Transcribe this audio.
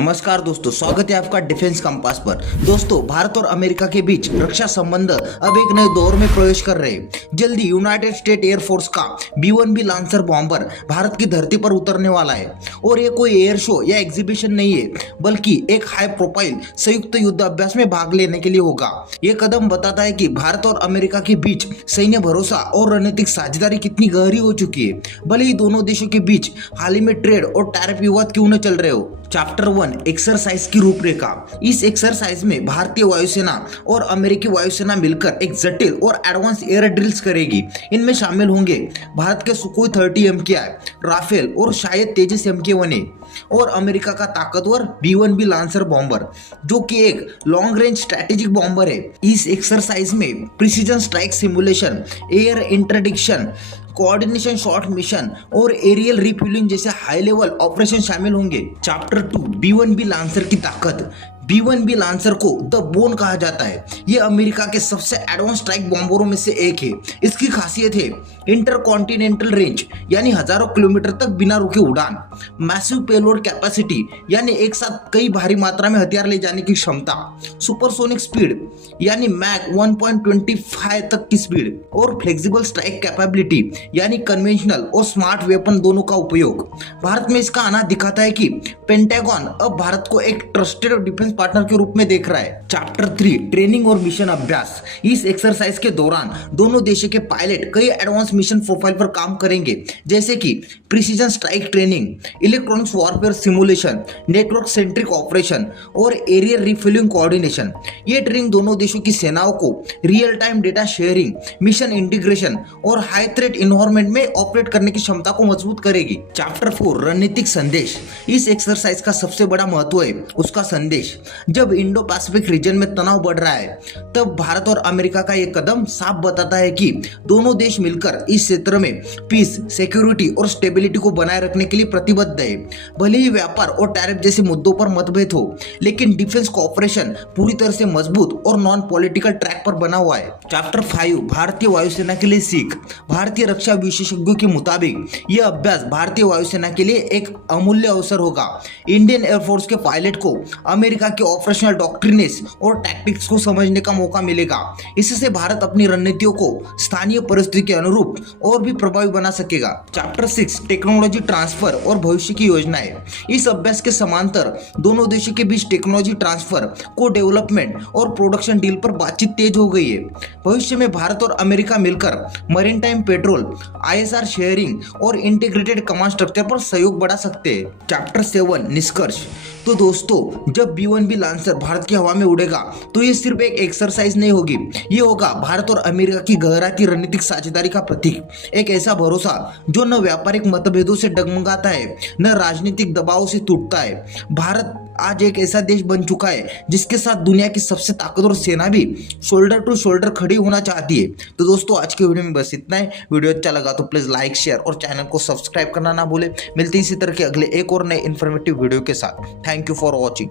नमस्कार दोस्तों, स्वागत है आपका डिफेंस कंपास पर। दोस्तों, भारत और अमेरिका के बीच रक्षा संबंध अब एक नए दौर में प्रवेश कर रहे हैं। जल्दी यूनाइटेड स्टेट एयरफोर्स का B-1B लांसर बॉम्बर भारत की धरती पर उतरने वाला है। और ये कोई एयर शो या एग्जीबिशन नहीं है, बल्कि एक हाई प्रोफाइल संयुक्त युद्ध अभ्यास में भाग लेने के लिए होगा। ये कदम बताता है कि भारत और अमेरिका के बीच सैन्य भरोसा और रणनीतिक साझेदारी कितनी गहरी हो चुकी है, भले ही दोनों देशों के बीच हाल ही में ट्रेड और टैरिफ विवाद क्यों न चल रहे हो। चैप्टर 1 एक्सरसाइज की रूपरेखा। इस एक्सरसाइज में भारतीय वायुसेना और अमेरिकी वायुसेना मिलकर एक जटिल और एडवांस एयर ड्रिल्स करेगी। इनमें शामिल होंगे भारत के सुखोई 30 MKI, राफेल और शायद तेजस MK-1A और अमेरिका का ताकतवर B-1B लांसर बॉम्बर, जो कि एक लॉन्ग रेंज स्ट्रेटेजिक बॉम्बर है। इस एक्सरसाइज में precision strike simulation, air interdiction, coordination short mission और एरियल रिफ्यूलिंग जैसे हाई लेवल ऑपरेशन शामिल होंगे। चैप्टर 2 B-1B लांसर की ताकत। B-1B लांसर को द बोन कहा जाता है। यह अमेरिका के सबसे एडवांस स्ट्राइक बॉम्बरों में से एक है। इसकी खासियत है इंटरकॉन्टिनेंटल रेंज, यानी हजारों किलोमीटर तक बिना रुके उड़ान, मैसिव पेलोड कैपेसिटी, यानी एक साथ कई भारी मात्रा में हथियार ले जाने की क्षमता, सुपरसोनिक स्पीड यानी मैक 1.25 तक की स्पीड, और फ्लेक्सिबल स्ट्राइक कैपेबिलिटी यानी कन्वेंशनल और स्मार्ट वेपन दोनों का उपयोग। भारत में इसका आना दिखाता है कि पेंटागन अब भारत को एक ट्रस्टेड डिफेंस पार्टनर के रूप में देख रहा है। चैप्टर 3 ट्रेनिंग और मिशन अभ्यास। इस एक्सरसाइज के दौरान दोनों देशों के पायलट कई एडवांस मिशन प्रोफाइल पर काम करेंगे, जैसे कि precision strike training, electronics warfare simulation, network centric operation और एरियल रिफ्यूलिंग कोऑर्डिनेशन। ये ट्रेनिंग दोनों देशों की सेनाओं को real time data sharing, mission integration और हाई थ्रेट इन्वायरमेंट में ऑपरेट करने की क्षमता को मजबूत करेगी। चैप्टर 4 रणनीतिक संदेश। इस एक्सरसाइज का सबसे बड़ा महत्व है उसका संदेश। जब इंडो पैसिफिक रीजन में तनाव बढ़ रहा है, तब भारत और अमेरिका का यह कदम साफ बताता है कि दोनों देश मिलकर इस क्षेत्र में पीस, सिक्योरिटी और स्टेबिलिटी को बनाए रखने के लिए प्रतिबद्ध है। भले ही व्यापार और टैरिफ जैसे मुद्दों पर मतभेद हो, लेकिन डिफेंस कोऑपरेशन पूरी तरह से मजबूत और नॉन पॉलिटिकल ट्रैक पर बना हुआ है। चैप्टर 5 भारतीय वायुसेना के लिए सीख। भारतीय रक्षा विशेषज्ञों के मुताबिक यह अभ्यास भारतीय वायुसेना के लिए एक अमूल्य अवसर होगा। इंडियन एयरफोर्स के पायलट को अमेरिका के ऑपरेशनल डॉक्ट्रिनेस और टैक्टिक्स को समझने का मौका मिलेगा। इससे भारत अपनी रणनीतियों को स्थानीय परिस्थिति के अनुरूप और भी प्रभावी बना सकेगा। चैप्टर 6 टेक्नोलॉजी ट्रांसफर और भविष्य की योजनाएं। इस अभ्यास के समांतर दोनों देशों के बीच टेक्नोलॉजी ट्रांसफर, को डेवलपमेंट और प्रोडक्शन डील पर बातचीत तेज हो गई है। भविष्य में भारत और अमेरिका मिलकर marine time petrol, ISR sharing और इंटीग्रेटेड कमांड स्ट्रक्चर पर सहयोग बढ़ा सकते हैं। चैप्टर 7 निष्कर्ष। तो दोस्तों, जब B-1B लांसर भारत की हवा में उड़ेगा, तो ये सिर्फ एक एक्सरसाइज नहीं होगी, ये होगा भारत और अमेरिका की गहराती रणनीतिक साझेदारी का प्रतीक। एक ऐसा भरोसा जो न व्यापारिक मतभेदों से डगमगाता है, न राजनीतिक दबाव से टूटता है। भारत आज एक ऐसा देश बन चुका है जिसके साथ दुनिया की सबसे ताकतवर सेना भी शोल्डर टू शोल्डर खड़ी होना चाहती है। तो दोस्तों, आज के वीडियो में बस इतना है। वीडियो अच्छा लगा तो प्लीज लाइक, शेयर और चैनल को सब्सक्राइब करना ना भूले। मिलते हैं इसी तरह के अगले एक और नए इन्फॉर्मेटिव वीडियो के साथ। Thank you for watching.